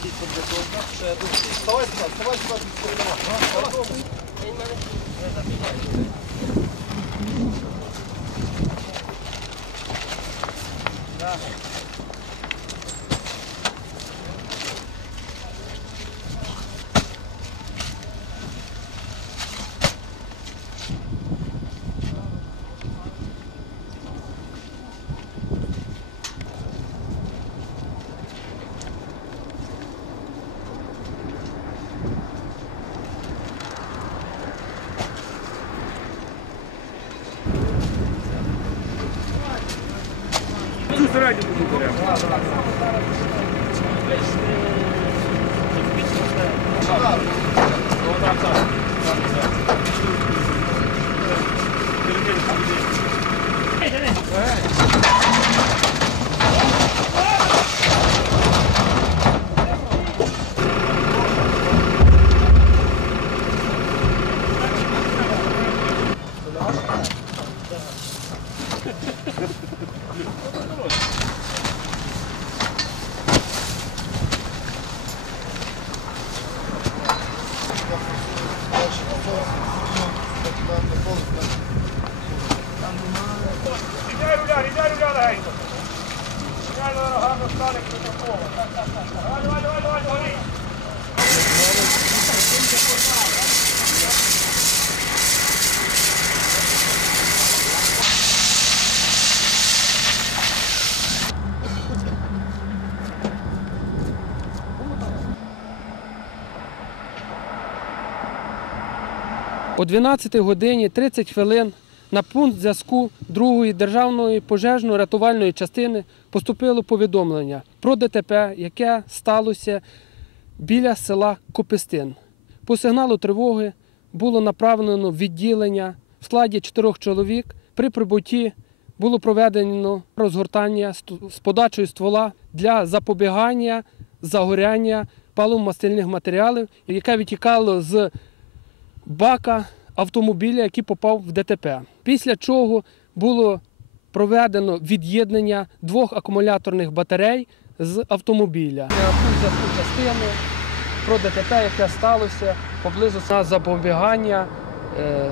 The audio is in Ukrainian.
Вставай сюда, вставай сюда, вставай сюда. Да. Вставай, вставай. Іде руля, іде руля легенько. Реально гарно стали протоколу. Давай, давай, давай, давай, давай. О 12 годині 30 хвилин на пункт зв'язку другої державної пожежно-рятувальної частини поступило повідомлення про ДТП, яке сталося біля села Копистин. По сигналу тривоги було направлено відділення в складі чотирьох чоловік. При прибутті було проведено розгортання з подачою ствола для запобігання загоряння паливно-мастильних матеріалів, яке відтікало з бака автомобіля, який попав в ДТП. Після чого було проведено від'єднання двох акумуляторних батарей з автомобіля. Пункт зв'язку частини про ДТП, яке сталося поблизу на запобігання е,